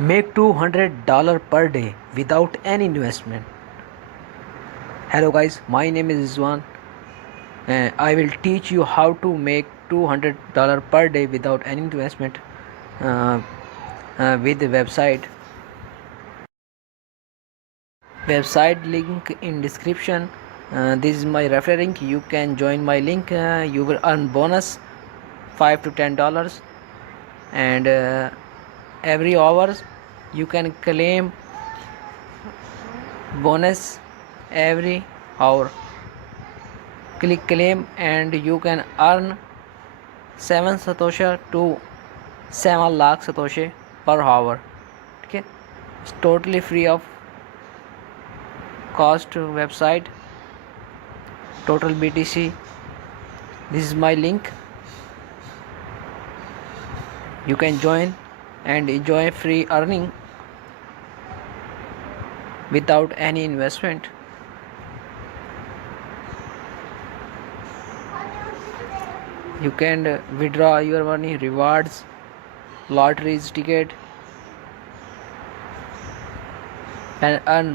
Make $200 per day without any investment. Hello guys, my name is Izwan. I will teach you how to make $200 per day without any investment with the website link in description. This is my referral link. You can join my link. You will earn bonus $5 to $10, and every hours you can claim bonus every hour. Click claim and you can earn 7 satoshi to 7 lakh satoshi per hour. Okay, it's totally free of cost website, total BTC. This is my link. You can join and enjoy free earning without any investment. You can withdraw your money, rewards, lotteries ticket, and earn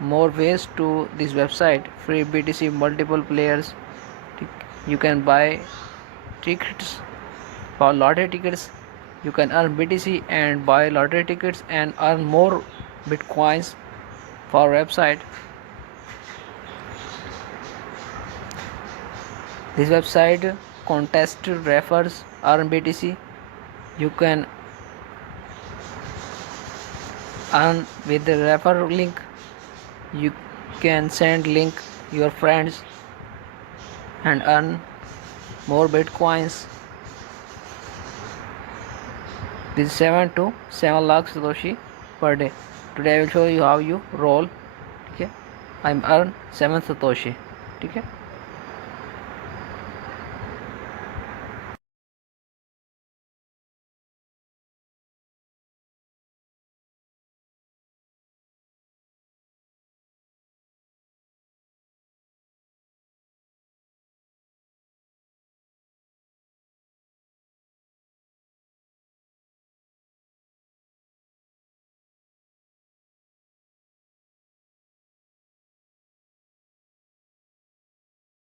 more ways to this website. Free BTC, multiple players. You can buy tickets for lottery tickets. You can earn BTC and buy lottery tickets and earn more bitcoins for website. This website contest refers earn BTC. You can earn with the refer link. You can send link your friends and earn more bitcoins. This is 7 to 7 lakh satoshi per day. Today I will show you how you roll. Okay, I'm earn 7 satoshi. Okay.